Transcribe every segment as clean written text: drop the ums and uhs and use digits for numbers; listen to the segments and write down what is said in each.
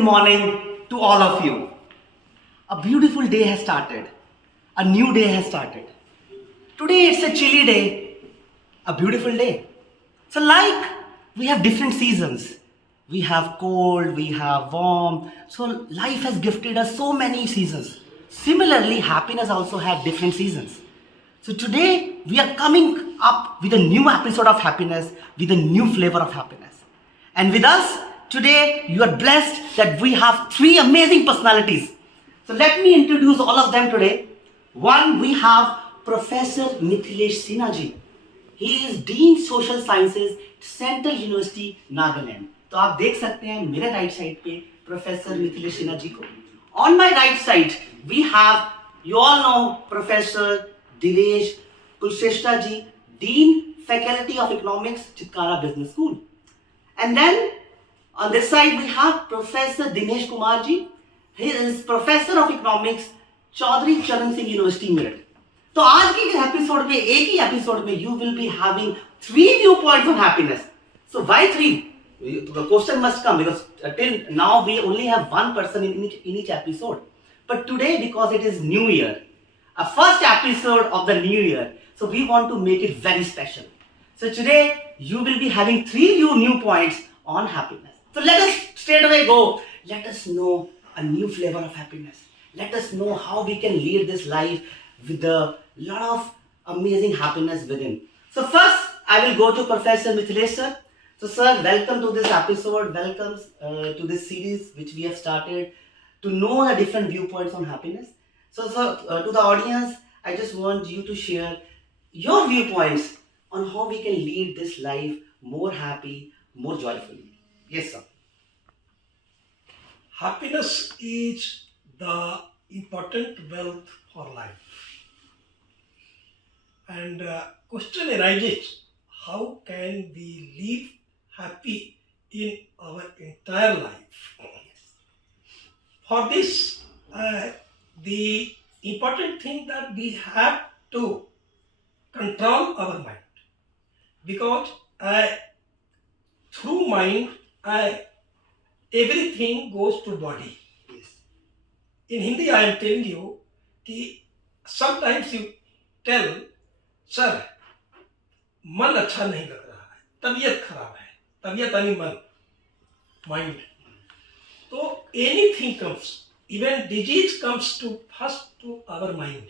good morning to all of you. A beautiful day has started. A new day has started. Today it's a chilly day, a beautiful day. So, like we have different seasons. We have cold, we have warm. So, life has gifted us so many seasons. Similarly, happiness also has different seasons. So, today we are coming up with a new episode of happiness, with a new flavor of happiness. And with us today, you are blessed that we have three amazing personalities. So, let me introduce all of them today. One, we have Professor Mithilesh Sinha ji. He is dean social sciences central university Nagaland. तो आप देख सकते हैं मेरे right side पे professor Mithilesh Sinha ji को. On my right side we have you all know professor Dinesh Kulshreshtha ji, dean faculty of economics, Chitkara business school. And then on this side we have Professor Dinesh Kumar ji. He is Professor of Economics, Chaudhary Charan Singh University, Meerut. तो आज के एपिसोड में, एक ही एपिसोड में, you will be having three view points on happiness. So why three? The question must come because till now we only have one person in each episode. But today, because it is New Year, a first episode of the New Year, so we want to make it very special. So today you will be having three new points on happiness. So let us straight away go. Let us know a new flavor of happiness. Let us know how we can lead this life with a lot of amazing happiness within. So first, I will go to Professor Mithilesh sir. So sir, welcome to this episode. Welcome to this series which we have started to know the different viewpoints on happiness. So sir, to the audience, I just want you to share your viewpoints on how we can lead this life more happy, more joyfully. Yes sir. Happiness is the important wealth for life. And question arises, how can we live happy in our entire life? For this, the important thing that we have to control our mind, because through mind, everything goes to body. Yes. In Hindi, I am telling you that sometimes you tell, sir मन अच्छा नहीं लग रहा है, तबीयत खराब है, तबीयत यानी मन, माइंड. तो anything comes, even disease comes to first to our mind,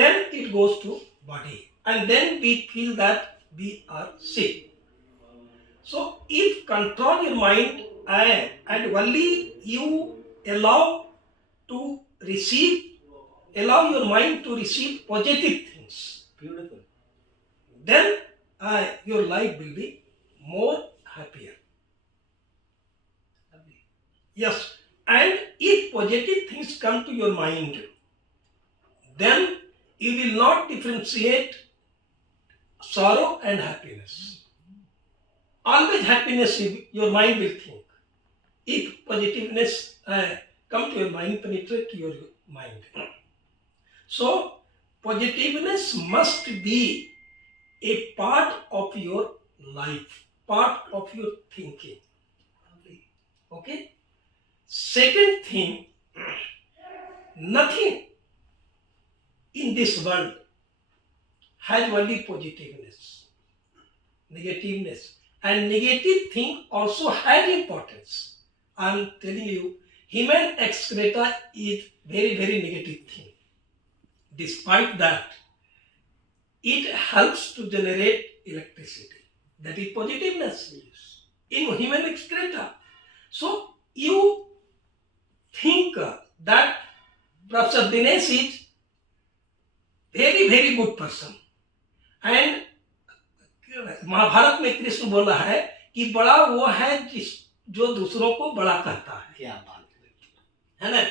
then it goes to body, and then we feel that we are sick. So if control your mind and only you allow your mind to receive positive things, Beautiful. then your life will be more happier. Yes, and if positive things come to your mind, then you will not differentiate sorrow and happiness. Always happiness your mind will think. If positiveness come to your mind, penetrate to your mind. So positiveness must be a part of your life, part of your thinking. Okay? Second thing, nothing in this world has only positiveness, negativeness. And negative thing also has importance. I am telling you, human excreta is very, very negative thing. Despite that, it helps to generate electricity. That is positiveness in human excreta. So you think that Professor Dinesh is very, very good person. And Mahabharata में कृष्ण बोला है कि बड़ा वो है जो दूसरों को बड़ा कहता है. क्या बात है ना?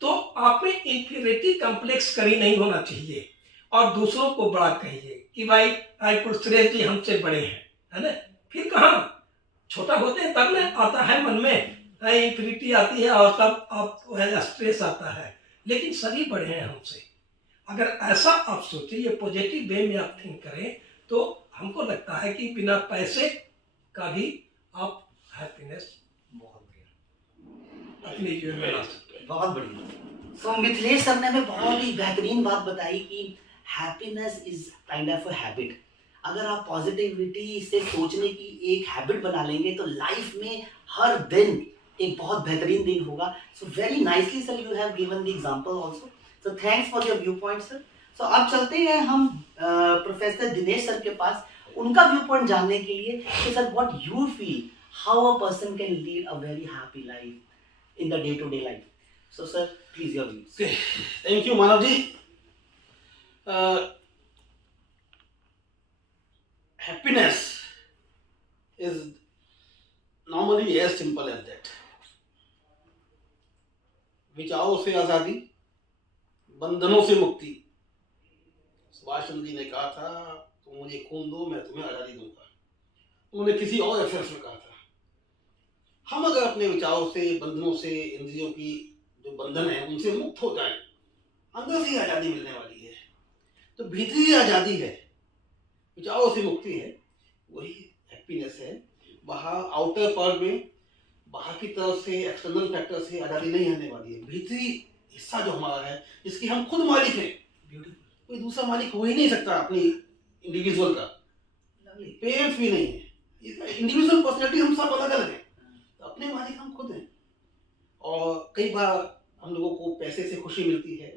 तो आप में इंफीरियरिटी कॉम्प्लेक्स कभी नहीं होना चाहिए और दूसरों को बड़ा कहिए कि भाई कुलश्रेष्ठ जी हमसे बड़े हैं, है ना? फिर कहाँ छोटा होते हैं तब ना आता है मन में इंफीरियरिटी आती है और तब आप स्ट्रेस आता है, लेकिन सभी बड़े हैं हमसे. अगर ऐसा आप सोचिए, ये पॉजिटिव वे में आप थिंक करें, तो हमको लगता है कि बिना पैसे का भी आप हैप्पीनेस अपने जीवन में ला सकते हैं। बहुत बढ़िया। सो मिथिलेश सर ने हमें बहुत ही बेहतरीन बात बताई कि happiness is kind of a habit. अगर आप पॉजिटिविटी से सोचने की एक हैबिट बना लेंगे तो लाइफ में हर दिन एक बहुत बेहतरीन दिन होगा। So very nicely sir you have given the example also. So thanks for your view point sir. So अब चलते हैं हम प्रोफेसर दिनेश सर के पास, उनका व्यू पॉइंट जानने के लिए कि sir what you feel how a person can lead a very happy life in the day to day life. So sir please your views. Okay, thank you, Manav ji. Happiness is normally as simple as that. विचारों से आजादी, बंधनों से मुक्ति। सुभाष चंद्र जी ने कहा था, तुम मुझे खून दो, मैं तुम्हें आजादी दूंगा। उन्होंने किसी और अफेयर्स में कहा था। हम अगर अपने विचारों से, बंधनों से, इंद्रियों की जो बंधन है उनसे मुक्त हो जाए, अंदर से ही आजादी मिलने वाली है। तो भीतरी आजादी है, विचारों से मुक्ति है, वही हैप्पीनेस है। बाहर आउटर पार्ट में बाहर की तरफ से एक्सटर्नल फैक्टर से आजादी नहीं आने वाली है। भीतरी हिस्सा जो हमारा है, जिसकी हम खुद मालिक हैं, कोई दूसरा मालिक हो ही नहीं सकता अपनी इंडिविजुअल का, पेरेंट्स भी नहीं है। इंडिविजुअल पर्सनैलिटी हम सब अलग अलग हैं, तो अपने मालिक हम खुद हैं। और कई बार हम लोगों को पैसे से खुशी मिलती है,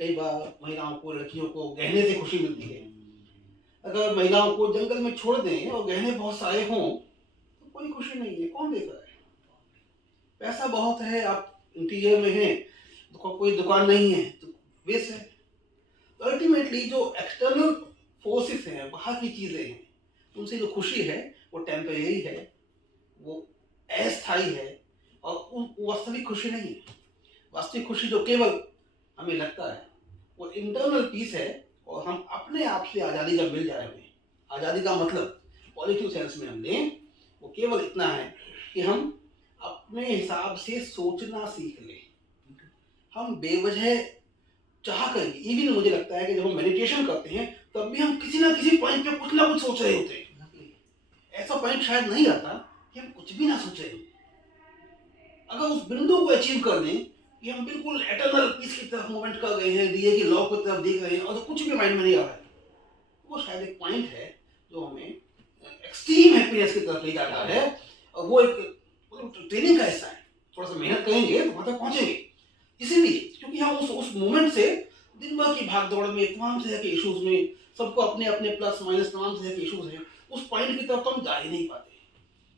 कई बार महिलाओं को, लड़कियों को गहने से खुशी मिलती है। अगर महिलाओं को जंगल में छोड़ दें और गहने बहुत सारे हों तो कोई खुशी नहीं है, कौन देता है? पैसा बहुत है, आप इंटीरियर में हैं, तो कोई दुकान नहीं है तो वेस्ट है। अल्टीमेटली जो एक्सटर्नल फोर्सेस हैं, बाहर की चीज़ें हैं, उनसे जो खुशी है वो टेम्परेरी है, वो अस्थायी है, और वो वास्तविक खुशी नहीं है। वास्तविक खुशी जो केवल हमें लगता है वो इंटरनल पीस है, और हम अपने आप से आज़ादी जब मिल जाए हमें, आज़ादी का मतलब पॉजिटिव सेंस में हम लें, वो केवल इतना है कि हम अपने हिसाब से सोचना सीख लें। हम बेवजह चाह करेंगे, इवन मुझे लगता है कि जब हम मेडिटेशन करते हैं तब भी हम किसी ना किसी पॉइंट पे कुछ ना कुछ सोच रहे होते हैं। ऐसा पॉइंट शायद नहीं आता कि हम कुछ भी ना सोचें। अगर उस बिंदु को अचीव कर दें कि हम बिल्कुल एटर्नल पीस की तरफ मूवमेंट कर रहे हैं, दिए की लॉ की तरफ देख रहे हैं, और तो कुछ भी माइंड में नहीं आ रहा है, वो शायद एक पॉइंट है जो हमें एक्सट्रीम हैप्पीनेस की तरफ ले जाता है। और वो एक ट्रेनिंग का हिस्सा है। थोड़ा सा मेहनत करेंगे तो वहाँ तक पहुँचेंगे। इसीलिए क्योंकि हम उस मोमेंट से दिन भर की भाग दौड़ में, तमाम तरह के इश्यूज में, सबको अपने अपने प्लस माइनस तमाम तरह के इश्यूज हैं, उस पॉइंट की तरफ तो हम जा ही नहीं पाते।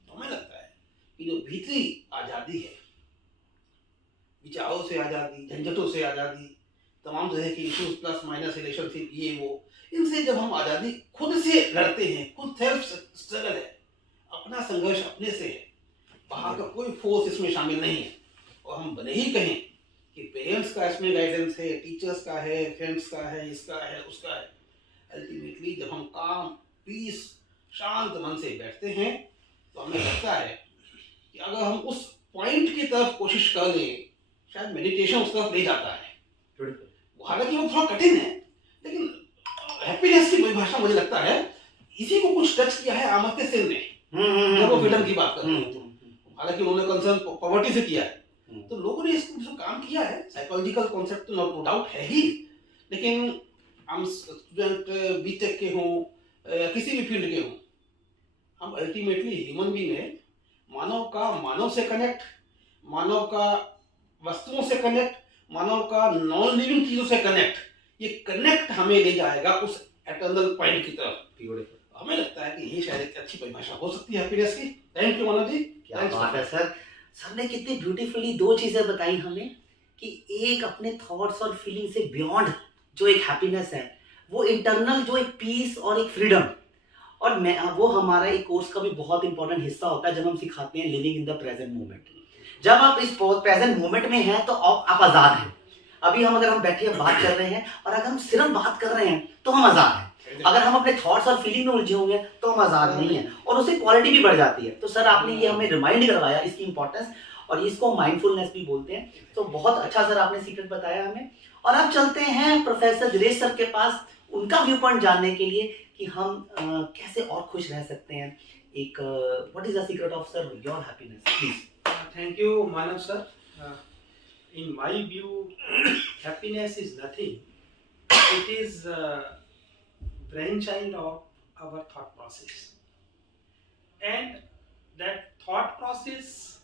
तो हमें लगता है कि जो भीतरी आज़ादी है, विचारों से आज़ादी, झंझटों से आज़ादी, तमाम तरह के इश्यूज प्लस माइनस रिलेशनशिप, ये वो, इनसे जब हम आज़ादी खुद से लड़ते हैं, खुद सेल्फ स्ट्रगल है, अपना संघर्ष अपने से है, बाहर का कोई फोर्स इसमें शामिल नहीं है। और हम भले ही कहें कि पेरेंट्स का इसमें गाइडेंस है, टीचर्स का है, फ्रेंड्स का है, इसका है, उसका है, अल्टीमेटली जब हम काम, पीस, शांत मन से बैठते हैं तो हमें लगता है कि अगर हम उस पॉइंट की तरफ कोशिश कर लें, शायद मेडिटेशन उस तरफ ले जाता है। हालांकि वो थोड़ा कठिन है, लेकिन हैप्पीनेस की परिभाषा मुझे लगता है इसी को कुछ टच किया है अमर्त्य सेन ने, जब वो फिल्म की बात कर रहे हैं। हालांकि उन्होंने कंसर्न पॉवर्टी से किया है, तो लोगों ने इसको जो काम किया है, साइकोलॉजिकल कॉन्सेप्ट तो नो डाउट है ही, लेकिन हम स्टूडेंट बीटेक के हों या किसी भी फील्ड के हों, हम अल्टीमेटली ह्यूमन बीइंग है। मानव का मानव से कनेक्ट, मानव का वस्तुओं से कनेक्ट, मानव का नॉन लिविंग चीजों से कनेक्ट, ये कनेक्ट हमें ले जाएगा उस एटर्नल पॉइंट की तरफ। हमें लगता है कि यही शायद एक अच्छी परिभाषा हो सकती है हैप्पीनेस की। थैंक यू मनोज जी। क्या बात है सर। सर ने कितनी ब्यूटीफुली दो चीजें बताई हमें कि एक अपने थॉट्स और फीलिंग से बियॉन्ड जो एक हैप्पीनेस है, वो इंटरनल जो एक पीस और एक फ्रीडम, और मैं वो हमारा एक कोर्स का भी बहुत इंपॉर्टेंट हिस्सा होता है जब हम सिखाते हैं living in the present moment. जब आप इस प्रेजेंट मोमेंट में हैं तो आप आजाद हैं। अभी हम अगर हम बैठे बात कर रहे हैं और अगर हम सिर्फ बात कर रहे हैं तो हम आजाद हैं। अगर हम अपने थॉट्स और फीलिंग में उलझे होंगे तो हम आजाद नहीं है, और उससे क्वालिटी भी बढ़ जाती है। तो सर आपने ये हमें रिमाइंड करवाया इसकी इंपॉर्टेंस, और इसको माइंडफुलनेस भी बोलते हैं। तो बहुत अच्छा सर आपने सीक्रेट बताया हमें। और अब चलते हैं प्रोफेसर दिनेश सर के पास, उनका व्यू पॉइंट जानने के लिए कि हम कैसे और खुश रह सकते हैं। एक what is the secret of sir your happiness, please. Thank you Manav sir. In my view, happiness is nothing. It is brainchild of our thought process, and that thought process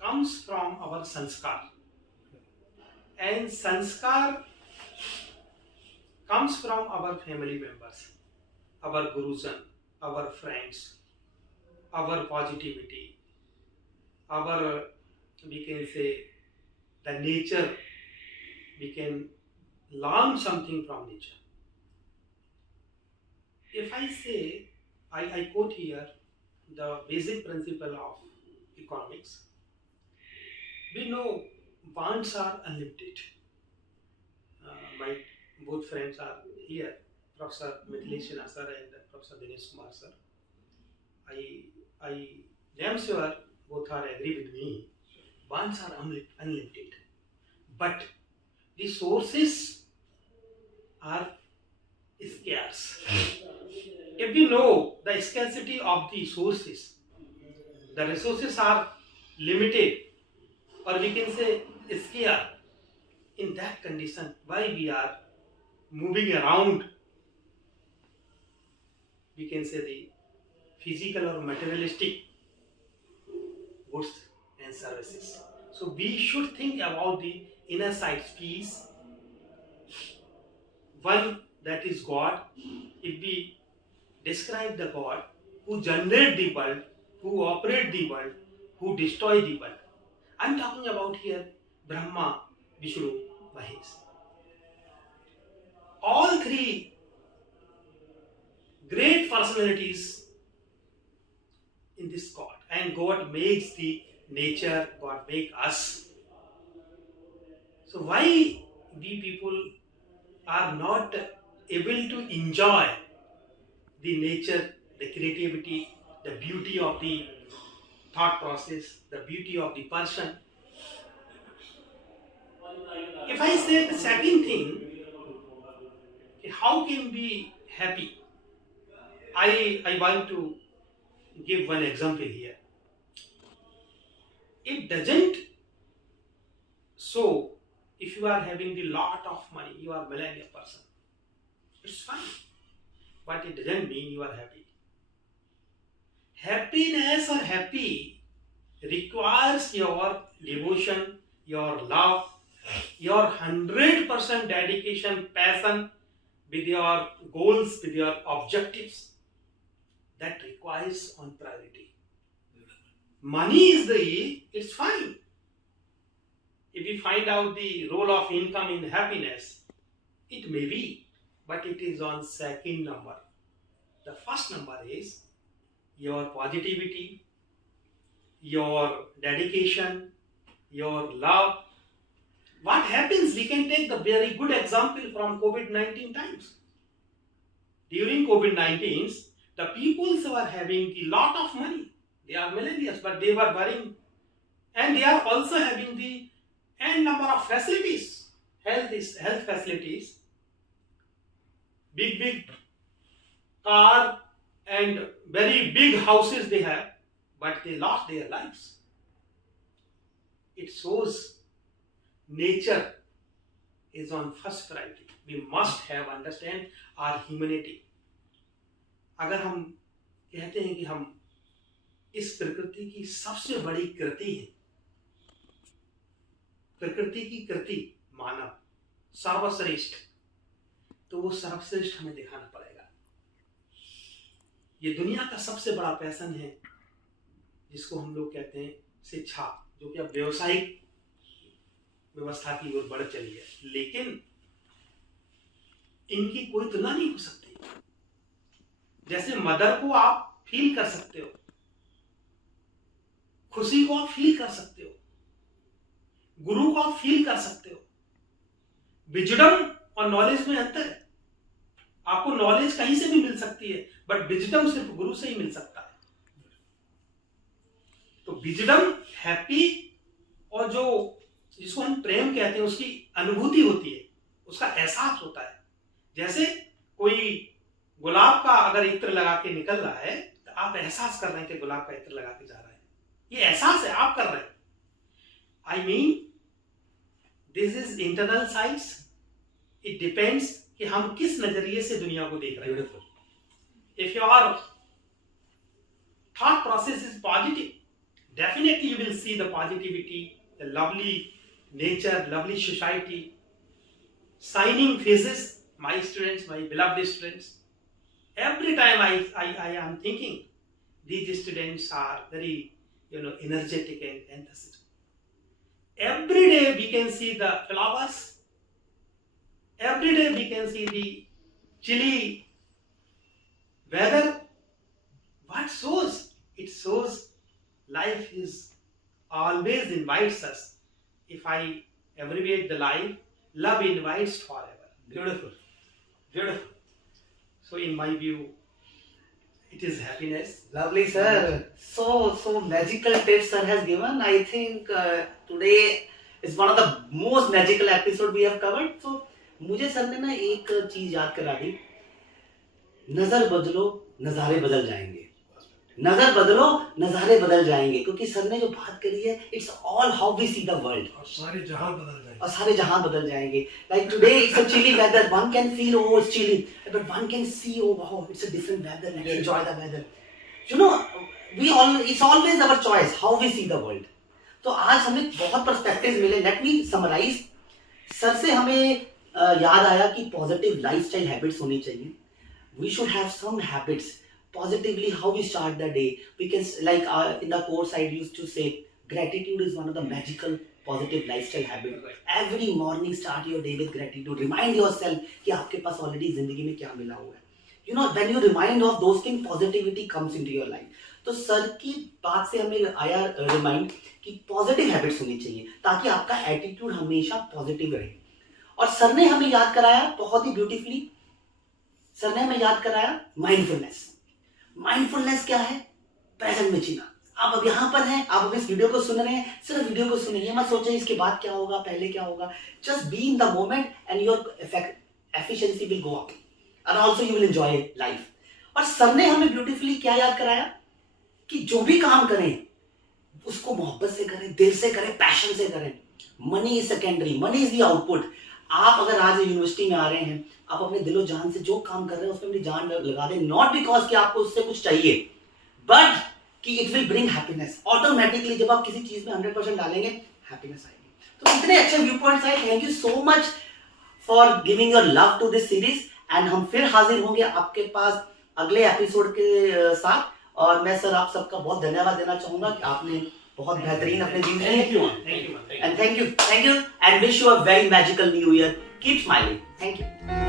comes from our sanskar, and sanskar comes from our family members, our gurujan, our friends, our positivity, our, we can say, the nature. We can learn something from nature. If I say, I quote here the basic principle of economics. We know wants are unlimited. My both friends are here, Professor Mithilesh Sinha sir and Professor Dinesh Kumar sir. I damn sure both are agree with me. Wants are unlimited, but the sources are scarce. If we know the scarcity of the sources, the resources are limited, or we can say scarce. In that condition, why we are moving around, we can say, the physical or materialistic goods and services. So we should think about the inner side peace, one that is God. If we describe the God who generate the world, who operate the world, who destroy the world, I'm talking about here Brahma, Vishnu, Mahesh. All three great personalities in this God, and God makes the nature, God make us. So why we people are not able to enjoy the nature, the creativity, the beauty of the thought process, the beauty of the person? If I say the second thing, how can we be happy? I want to give one example here. It doesn't so if you are having the lot of money, you are millionaire person. It's fine, but it doesn't mean you are happy. Happiness or happy requires your devotion, your love, your 100% dedication, passion with your goals, with your objectives. That requires on priority. Money is it's fine. If we find out the role of income in happiness, it may be, but it is on second number. The first number is your positivity, your dedication, your love. What happens? We can take the very good example from COVID-19 times. During COVID-19, the people who are having a lot of money, they are millionaires, but they were worrying, and they are also having the n number of facilities, health facilities, big car and very big houses they have, but they lost their lives. It shows nature is on first priority. We must have understand our humanity. अगर हम कहते हैं कि हम इस प्रकृति की सबसे बड़ी कृति है, प्रकृति की कृति मानव सर्वश्रेष्ठ, तो वो सर्वश्रेष्ठ हमें दिखाना पड़ेगा. ये दुनिया का सबसे बड़ा पैशन है जिसको हम लोग कहते हैं शिक्षा, जो कि अब व्यवसायिक व्यवस्था की ओर बढ़ चली है, लेकिन इनकी कोई तुलना नहीं हो सकती. जैसे मदर को आप फील कर सकते हो, खुशी को आप फील कर सकते हो, गुरु को आप फील कर सकते हो. विजडम और नॉलेज में अंतर है. आपको नॉलेज कहीं से भी मिल सकती है, बट विजडम सिर्फ गुरु से ही मिल सकता है. तो विजडम, हैप्पी, और जो जिसको हम प्रेम कहते हैं, उसकी अनुभूति होती है, उसका एहसास होता है. जैसे कोई गुलाब का अगर इत्र लगा के निकल रहा है, तो आप एहसास कर रहे हैं कि गुलाब का इत्र लगा के जा रहा है. ये एहसास है, आप कर रहे हैं. I mean this is internal science. It depends कि हम किस नजरिए से दुनिया को देख रहे हैं. Beautiful. If your thought process is positive, definitely you will see the positivity, the lovely nature, lovely society, shining faces. My students, my beloved students, every time I am thinking these students are very energetic and enthusiastic. Every day we can see the flowers. Every day we can see the chilly weather. What shows? It shows life is always invites us. If I abbreviate the life, love invites forever. Beautiful. Beautiful. So in my view, it is happiness. Lovely, sir. So magical tips sir has given. I think today is one of the most magical episode we have covered. So मुझे सर ने ना एक चीज याद करा दी, नजर बदलो नजारे बदल जाएंगे. नजर बदलो नजारे बदल जाएंगे, क्योंकि सर ने जो बात करी है, it's all how we see the world. और सारे जहां बदल जाएंगे. और सारे जहां बदल जाएंगे. Like today it's a chilly weather. One can feel oh it's chilly, but one can see oh wow it's a different weather. Let's enjoy the weather. You know, it's always our choice how we see the world. तो आज हमें बहुत पर्सपेक्टिव्स मिले. Let me summarise. Sir से हमें याद आया कि पॉजिटिव लाइफस्टाइल हैबिट्स होनी चाहिए. We should have some habits. Positively, how we start the day. We can, like in the course I used to say, gratitude is one of the magical positive lifestyle habit. Every morning start your day with gratitude. Remind yourself कि आपके पास already जिंदगी में क्या मिला हुआ है. You know, when you remind of those things, positivity comes into your life. तो सर की बात से हमें आया रिमाइंड कि पॉजिटिव हैबिट्स होनी चाहिए ताकि आपका एटीट्यूड हमेशा पॉजिटिव रहे. और सर ने हमें याद कराया बहुत ही ब्यूटीफुली. सर ने हमें याद कराया माइंडफुलनेस. माइंडफुलनेस क्या है? प्रेजेंट में जीना. आप अब यहाँ पर हैं, आप अब इस वीडियो को सुन रहे हैं, सिर्फ वीडियो को सुनिए, मत सोचें इसके बाद क्या होगा, पहले क्या होगा. Just be in the moment and your efficiency will go up and also you will enjoy life. और सर ने हमें ब्यूटीफुली क्या याद कराया कि जो भी काम करें उसको मोहब्बत से करें, दिल से करें, पैशन से करें. Money is secondary, money is the output. आप अगर आज यूनिवर्सिटी में आ रहे हैं, आप अपने दिलो जान से जो काम कर रहे हैं उसमें अपनी जान लगा दें. नॉट बिकॉज कि आपको उससे कुछ चाहिए, बट कि it will bring happiness. Automatically जब आप किसी चीज में 100% डालेंगे, हैप्पीनेस आएगी. तो इतने अच्छे व्यू पॉइंट्स आए. Thank you so much for giving your love to this series. And हम फिर हाजिर होंगे आपके पास अगले एपिसोड के साथ. और मैं सर आप सबका बहुत धन्यवाद देना चाहूंगा कि आपने बहुत बेहतरीन अपने जीवन में. Thank you. Thank you. And thank you and wish you a very magical new year. Keep smiling. Thank you.